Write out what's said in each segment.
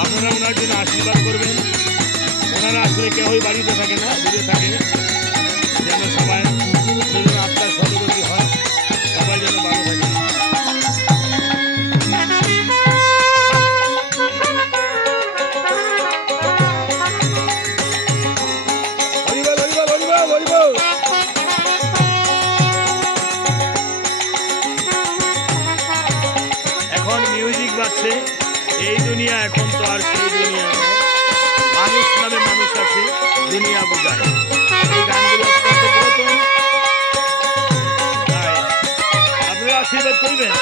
আপনারা ওনার জন্য আশীর্বাদ করবেন। ওনারা আসলে কেউই বাড়িতে থাকে না, দূরে থাকে, যেন সবাই আপনার সহযোগী হয়, সবাই যেন ভালো থাকে। এখন মিউজিক বাজছে। এই দুনিয়া এখন তো আর সেই দুনিয়া নয়, মানুষ নামে মানুষ আছে, দুনিয়া বোঝায়। এই গানগুলো অত্যন্ত পুরাতন, তাই আপনারা আশীর্বাদ করবেন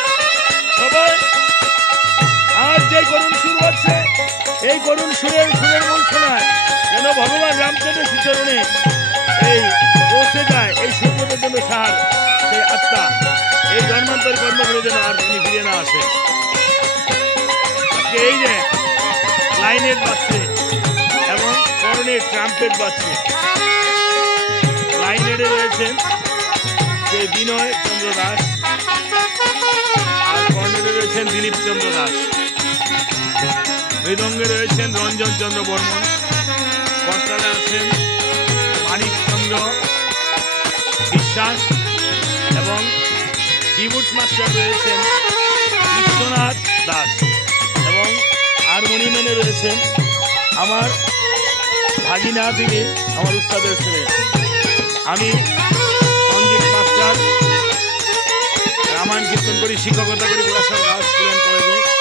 সবাই। আর যে করুণ সুর বাজছে, এই করুণ সুরের মূল শোনায় যেন ভগবান রামচন্দ্রের শ্রীচরণে এই পৌঁছে যায়। এই সুব্রতের জন্য সার সেই আত্মা এই জন্মান্তর কর্ম করে যেন আর তিনি ফিরে না আসে। এই যে ক্লাইনেট বাজছে এবং কর্নের ট্রাম্পেট বাজছে। ক্লাইনেটে রয়েছেন যে বিনয় চন্দ্র দাস, আর কর্নেটে রয়েছেন দিলীপ চন্দ্র দাস। মৃদঙ্গে রয়েছেন রঞ্জন চন্দ্র বর্মন, কর্তারা আছেন মানিক চন্দ্র বিশ্বাস এবং কিবোর্ড মাস্টার রয়েছেন বিশ্বনাথ দাস এবং হারমোনিয়ামে রয়েছেন আমার ভাগিনা দিলীপ, আমার উস্তাদের ছেলে। আমি সঞ্জিত মাস্টার, রামায়ণ কীর্তন করি, শিক্ষকতা করি, গাছ স্কুল কলেজে।